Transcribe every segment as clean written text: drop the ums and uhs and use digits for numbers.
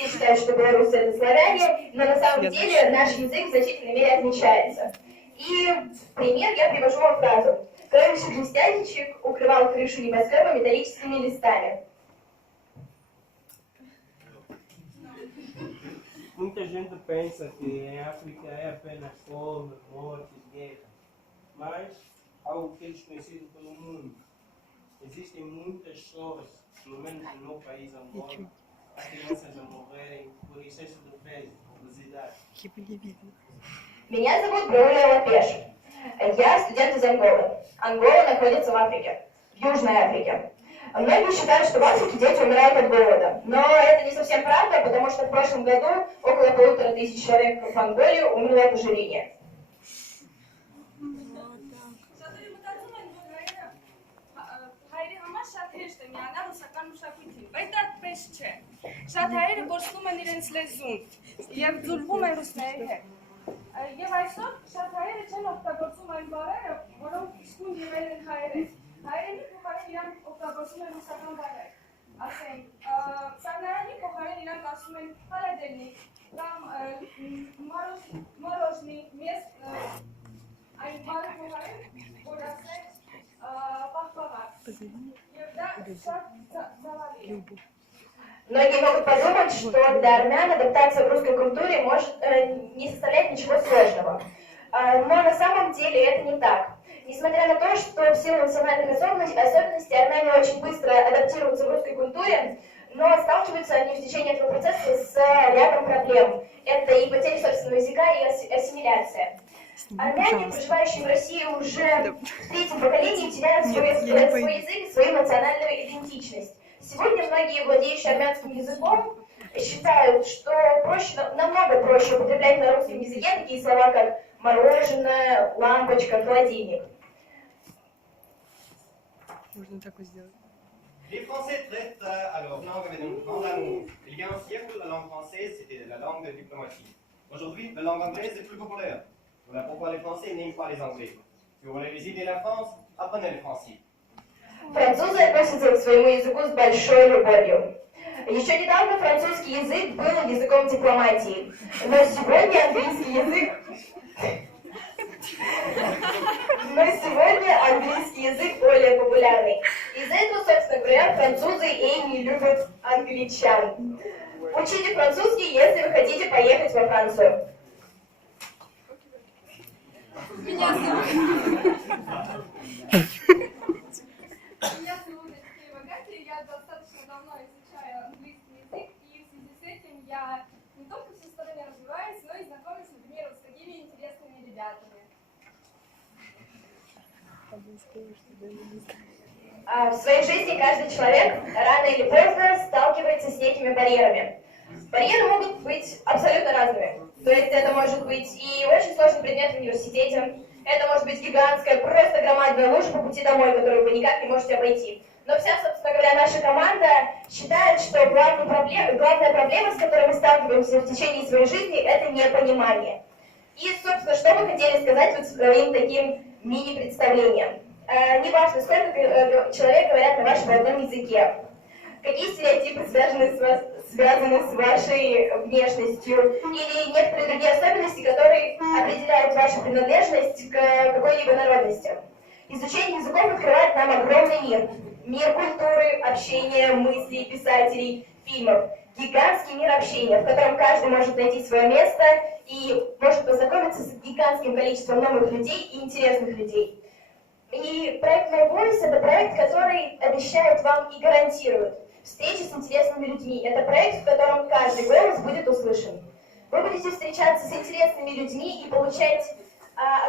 все считают, что белорусы это славяне, но на самом деле наш язык в значительной мере отличается. И в пример я привожу вам фразу. Клавишник жестяничек укрывал крышу небоскреба металлическими листами. Muita gente pensa que em África é apenas fome, morte, guerra, mas algo que é desconhecido pelo mundo. Existem muitas pessoas, pelo menos no meu país, Angola, há crianças a morrerem por excesso de peso, obesidade. Меня зовут Броуля Лапеш. Я студент из Анголы. Ангола находится в Африке, в Южной Африке. Многие считают, что в Африке дети умирают от голода. Но это не совсем правда, потому что в прошлом году около 1500 человек в Анголе умерло от ожирения. Շատ հայերը կորցնում են իրենց լեզուն եւ ձուլվում են ռուսների հետ։ Եվ այսօր շատ հայերը չեն օգտագործում այն բառերը, որոնք իսկույն եղել են հայերեն։ Հայերենի փոխարեն իրանք օգտագործում են ռուսական բառեր։ Ասենք, սառնարանի փոխարեն իրանք ասում են «холодильник» կամ «мороженый», այն բառը փոխարեն, որ ասենք «պահպաղակ»։ Եվ դա շատ ցավալի է։ Многие могут подумать, что для армян адаптация в русской культуре может не составлять ничего сложного. Но на самом деле это не так. Несмотря на то, что в силу национальных особенностей армяне очень быстро адаптируются в русской культуре, но сталкиваются они в течение этого процесса с рядом проблем. Это и потеря собственного языка, и ассимиляция. Армяне, проживающие в России уже в третьем поколении, теряют свой язык и свою национальную идентичность. Сегодня многие, владеющие армянским языком, считают, что намного проще употреблять на русском языке такие слова, как мороженое, лампочка, холодильник. Можно так сделать. Les Français traitent à leur langue avec un grand amour. Il y a un siècle, la langue française, c'était la langue de diplomatie. Aujourd'hui, la langue anglaise est plus populaire. Voilà pourquoi les Français n'aiment pas les Anglais. Si vous voulez visiter la France, apprenez le français. Французы относятся к своему языку с большой любовью. Еще недавно французский язык был языком дипломатии, но сегодня английский язык более популярный. Из-за этого, собственно говоря, французы и не любят англичан. Учите французский, если вы хотите поехать во Францию. Меня зовут Алексей Вагати, я достаточно давно изучаю английский язык, и в связи с этим я не только всесторонне развиваюсь, но и знакомлюсь, например, с такими интересными ребятами. В своей жизни каждый человек рано или поздно сталкивается с некими барьерами. Барьеры могут быть абсолютно разными. То есть это может быть и очень сложный предмет в университете, это может быть гигантская, просто громадная лужа по пути домой, которую вы никак не можете обойти. Но вся, собственно говоря, наша команда считает, что главная проблема, с которой мы сталкиваемся в течение своей жизни, это непонимание. И, собственно, что мы хотели сказать вот своим таким мини-представлением. Неважно, сколько человек говорят на вашем родном языке, какие стереотипы связаны с вашей внешностью, или некоторые другие особенности, которые определяют вашу принадлежность к какой-либо народности. Изучение языков открывает нам огромный мир. Мир культуры, общения, мыслей, писателей, фильмов. Гигантский мир общения, в котором каждый может найти свое место и может познакомиться с гигантским количеством новых людей и интересных людей. И проект My Voice — это проект, который обещает вам и гарантирует встречи с интересными людьми. Это проект, в котором каждый голос будет услышан. Вы будете встречаться с интересными людьми и получать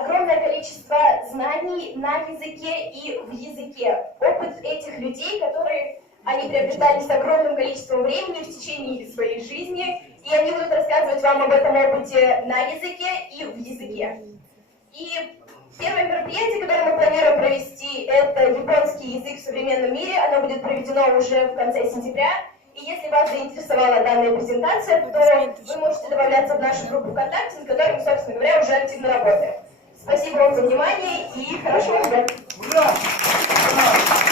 огромное количество знаний на языке и в языке. Опыт этих людей, которые они приобретали с огромным количеством времени в течение своей жизни, и они будут рассказывать вам об этом опыте на языке и в языке. И первое мероприятие, которое мы планируем провести, это японский язык в современном мире. Оно будет проведено уже в конце сентября. И если вас заинтересовала данная презентация, то вы можете добавляться в нашу группу ВКонтакте, на которой мы, собственно говоря, уже активно работаем. Спасибо вам за внимание и хорошего дня!